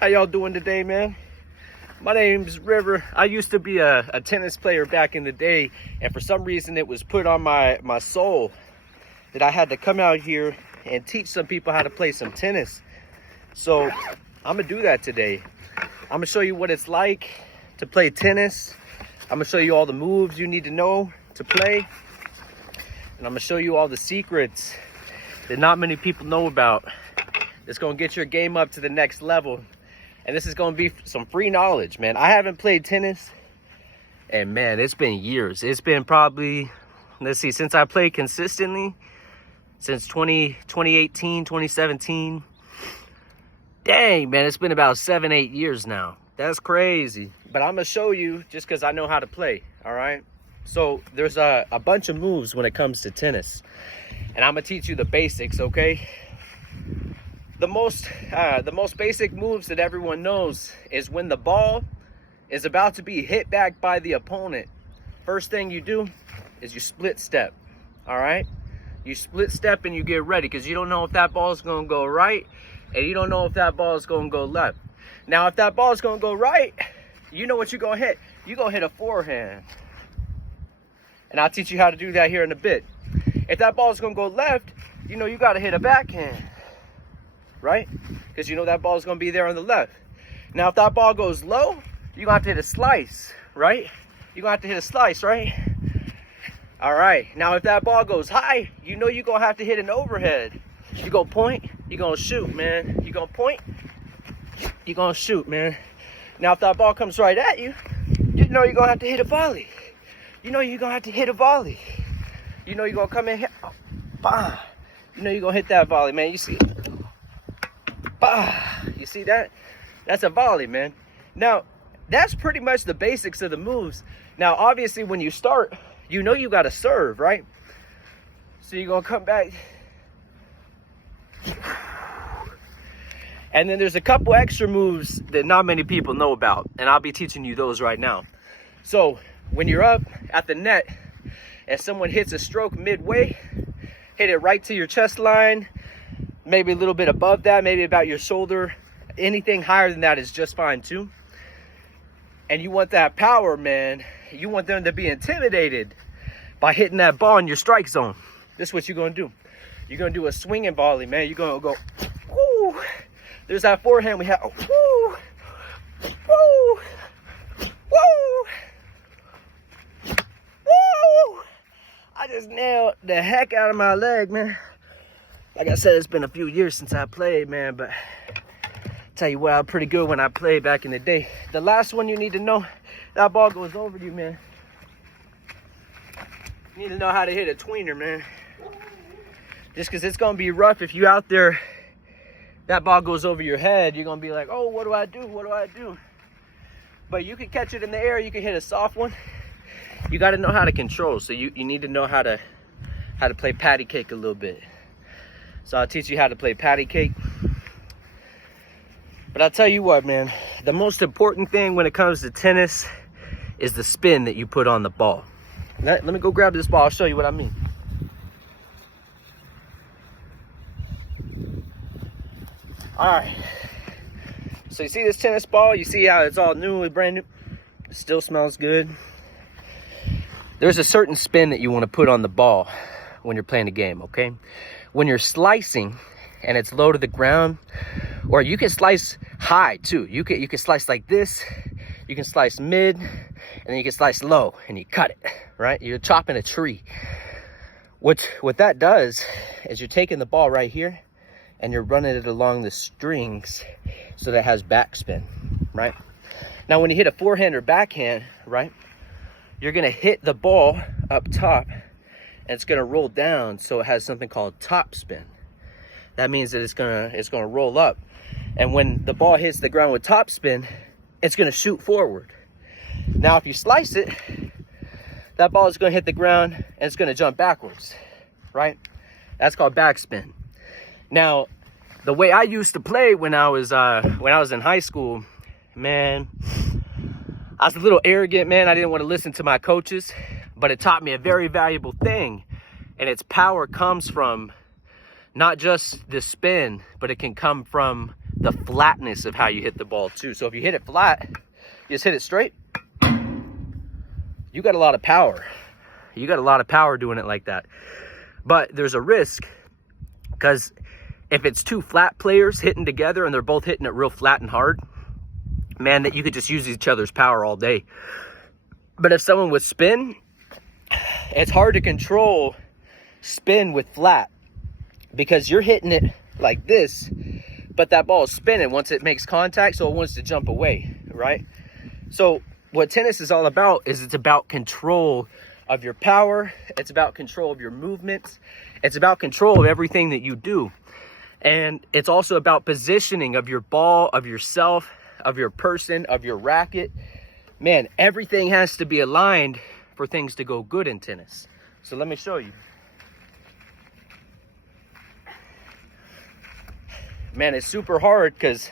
How y'all doing today, man? My name's River. I used to be a tennis player back in the day, and for some reason it was put on my soul that I had to come out here and teach some people how to play some tennis. So I'm gonna do that today. I'm gonna show you what it's like to play tennis. I'm gonna show you all the moves you need to know to play, and I'm gonna show you all the secrets that not many people know about. It's gonna get your game up to the next level. And this is gonna be some free knowledge, man. I haven't played tennis, and man, it's been years. It's been probably, let's see, since I played consistently, since 2018, 2017. Dang, man, it's been about 7-8 years now. That's crazy. But I'm gonna show you just because I know how to play, all right? So there's a bunch of moves when it comes to tennis, and I'm gonna teach you the basics, okay? The most basic moves that everyone knows is when the ball is about to be hit back by the opponent. First thing you do is you split step, all right? You split step and you get ready because you don't know if that ball is going to go right and you don't know if that ball is going to go left. Now, if that ball is going to go right, you know what you're going to hit. You're going to hit a forehand. And I'll teach you how to do that here in a bit. If that ball is going to go left, you know you got to hit a backhand. Right? Because you know that ball is going to be there on the left. Now, if that ball goes low, you're going to have to hit a slice, right? You're going to have to hit a slice, right? All right. Now, if that ball goes high, you know you're going to have to hit an overhead. You're going to point, you're going to shoot, man. You're going to point, you're going to shoot, man. Now, if that ball comes right at you, you know you're going to have to hit a volley. You know you're going to have to hit a volley. You know you're going to come in here. Oh, bah. You know you're going to hit that volley, man. You see it? You see that? That's a volley, man. Now, that's pretty much the basics of the moves. Now, obviously, when you start, you know you got to serve, right? So you're going to come back. And then there's a couple extra moves that not many people know about, and I'll be teaching you those right now. So when you're up at the net and someone hits a stroke midway, hit it right to your chest line, maybe a little bit above that, maybe about your shoulder. Anything higher than that is just fine too. And you want that power, man. You want them to be intimidated by hitting that ball in your strike zone. This is what you're gonna do. You're gonna do a swinging volley, man. You're gonna go, woo. There's that forehand we have. Woo, woo, woo, woo. I just nailed the heck out of my leg, man. Like I said, it's been a few years since I played, man, but tell you what, I'm pretty good when I played back in the day. The last one you need to know, that ball goes over you, man. You need to know how to hit a tweener, man. Just because it's going to be rough if you out there, that ball goes over your head, you're going to be like, oh, what do I do? What do I do? But you can catch it in the air. You can hit a soft one. You got to know how to control. So you need to know how to play patty cake a little bit. So I'll teach you how to play patty cake. But I'll tell you what, man, the most important thing when it comes to tennis is the spin that you put on the ball. Let me go grab this ball. I'll show you what I mean. All right. So you see this tennis ball? You see how it's all new and brand new? It still smells good. There's a certain spin that you want to put on the ball when you're playing a game, okay? When you're slicing and it's low to the ground, or you can slice high too. You can slice like this, you can slice mid, and then you can slice low and you cut it, right? You're chopping a tree. What that does is you're taking the ball right here and you're running it along the strings so that it has backspin, right? Now when you hit a forehand or backhand, right, you're gonna hit the ball up top and it's gonna roll down, so it has something called top spin. That means that it's gonna roll up, and when the ball hits the ground with top spin, it's gonna shoot forward. Now if you slice it, that ball is gonna hit the ground and it's gonna jump backwards, right? That's called backspin. Now, the way I used to play when I was in high school, man, I was a little arrogant, man. I didn't want to listen to my coaches, but it taught me a very valuable thing, and its power comes from not just the spin, but it can come from the flatness of how you hit the ball too. So if you hit it flat, you just hit it straight, you got a lot of power. You got a lot of power doing it like that. But there's a risk, because if it's two flat players hitting together and they're both hitting it real flat and hard, man, that you could just use each other's power all day. But if someone with spin, it's hard to control spin with flat, because you're hitting it like this, but that ball is spinning once it makes contact, so it wants to jump away, right? So what tennis is all about is it's about control of your power. It's about control of your movements. It's about control of everything that you do. And it's also about positioning of your ball, of yourself, of your person, of your racket. Man, everything has to be aligned for things to go good in tennis. So let me show you. Man, it's super hard, because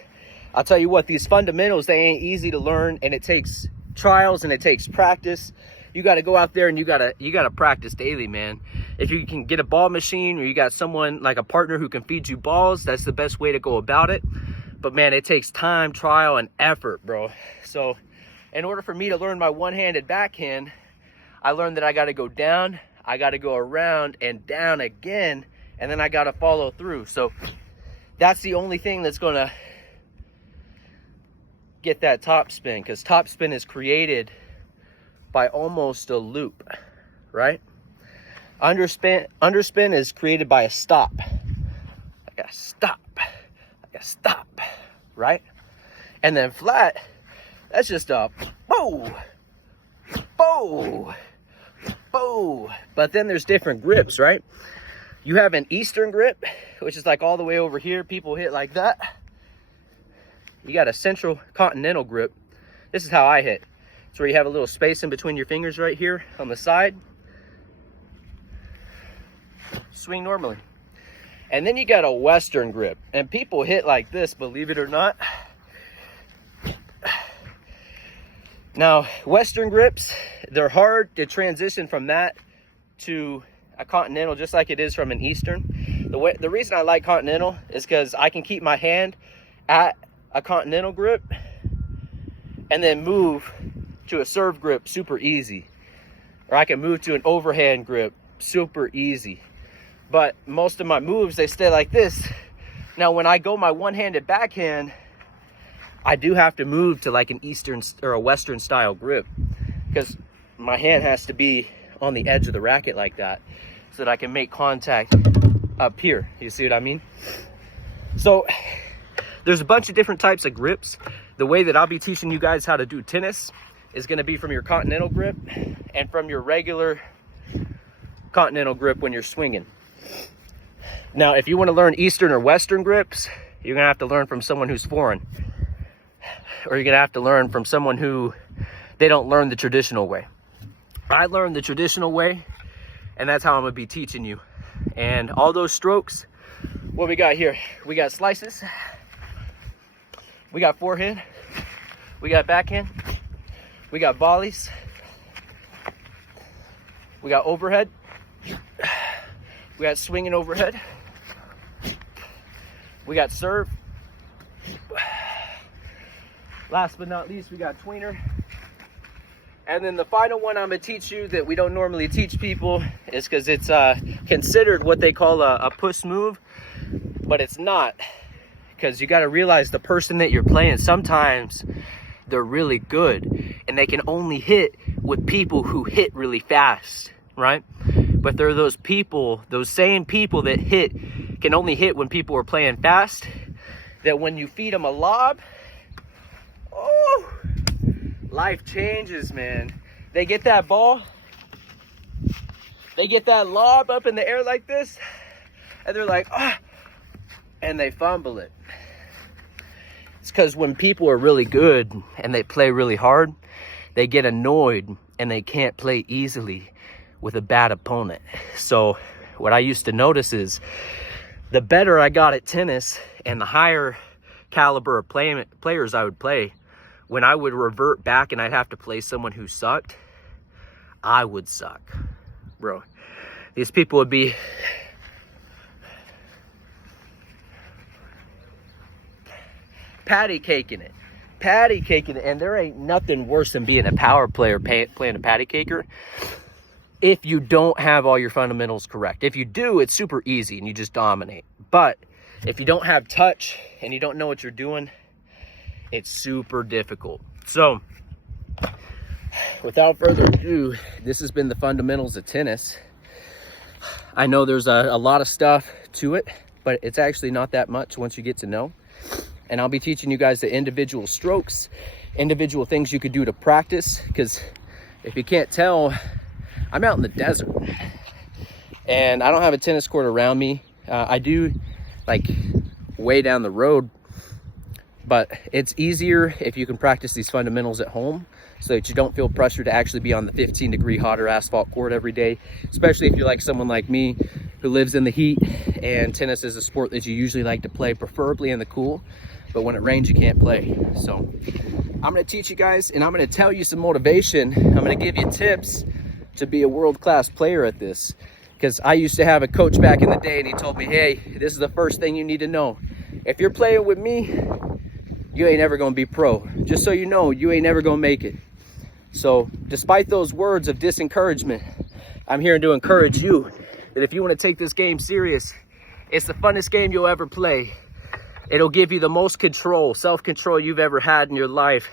I'll tell you what, these fundamentals, they ain't easy to learn, and it takes trials and it takes practice. You got to go out there and you got to practice daily, man. If you can get a ball machine, or you got someone like a partner who can feed you balls, that's the best way to go about it. But man, it takes time, trial, and effort, bro. So in order for me to learn my one-handed backhand, I learned that I got to go down, I got to go around and down again, and then I got to follow through. So that's the only thing that's going to get that top spin, because top spin is created by almost a loop, right? Underspin is created by a stop. I gotta stop, right? And then flat, that's just a bow, bow, bow. But then there's different grips, right? You have an Eastern grip, which is like all the way over here. People hit like that. You got a Central Continental grip. This is how I hit. It's where you have a little space in between your fingers right here on the side. Swing normally. And then you got a Western grip. And people hit like this, believe it or not. Now, Western grips, they're hard to transition from that to a Continental, just like it is from an Eastern. The reason I like Continental is because I can keep my hand at a Continental grip and then move to a serve grip super easy. Or I can move to an overhand grip super easy. But most of my moves, they stay like this. Now, when I go my one-handed backhand, I do have to move to like an Eastern or a Western style grip, because my hand has to be on the edge of the racket like that, so that I can make contact up here. You see what I mean? So there's a bunch of different types of grips. The way that I'll be teaching you guys how to do tennis is going to be from your Continental grip and from your regular Continental grip when you're swinging. Now, if you want to learn Eastern or Western grips, you're going to have to learn from someone who's foreign. Or you're going to have to learn from someone who, they don't learn the traditional way. I learned the traditional way, and that's how I'm going to be teaching you. And all those strokes, what we got here? We got slices. We got forehand. We got backhand. We got volleys. We got overhead. We got swinging overhead. We got serve. Last but not least, we got tweener. And then the final one I'm going to teach you that we don't normally teach people is because it's considered what they call a push move, but it's not. Because you got to realize the person that you're playing, sometimes they're really good and they can only hit with people who hit really fast, right? But there are those people, those same people that can only hit when people are playing fast, that when you feed them a lob, oh, life changes, man. They get that ball, they get that lob up in the air like this, and they're like, ah, and they fumble it. It's because when people are really good and they play really hard, they get annoyed and they can't play easily with a bad opponent. So what I used to notice is the better I got at tennis and the higher caliber of players I would play, when I would revert back and I'd have to play someone who sucked, I would suck, bro. These people would be patty caking it. And there ain't nothing worse than being a power player playing a patty caker if you don't have all your fundamentals correct. If you do, it's super easy and you just dominate. But if you don't have touch and you don't know what you're doing, it's super difficult. So without further ado, this has been the fundamentals of tennis. I know there's a lot of stuff to it, but it's actually not that much once you get to know. And I'll be teaching you guys the individual strokes, individual things you could do to practice, because if you can't tell, I'm out in the desert and I don't have a tennis court around me. I do, like, way down the road, but it's easier if you can practice these fundamentals at home so that you don't feel pressure to actually be on the 15-degree hotter asphalt court every day, especially if you're like someone like me who lives in the heat and tennis is a sport that you usually like to play, preferably in the cool, but when it rains you can't play. So I'm going to teach you guys, and I'm going to tell you some motivation. I'm going to give you tips to be a world-class player at this, because I used to have a coach back in the day and he told me, hey, this is the first thing you need to know. If you're playing with me, you ain't ever gonna be pro. Just so you know, you ain't ever gonna make it. So despite those words of disencouragement, I'm here to encourage you that if you want to take this game serious, it's the funnest game you'll ever play. It'll give you the most control, self-control you've ever had in your life.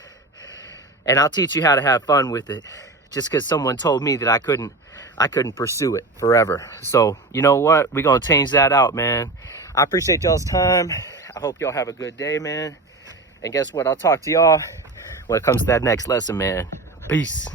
And I'll teach you how to have fun with it, just because someone told me that I couldn't pursue it forever. So you know what? We're gonna change that out, man. I appreciate y'all's time. I hope y'all have a good day, man. And guess what? I'll talk to y'all when it comes to that next lesson, man. Peace.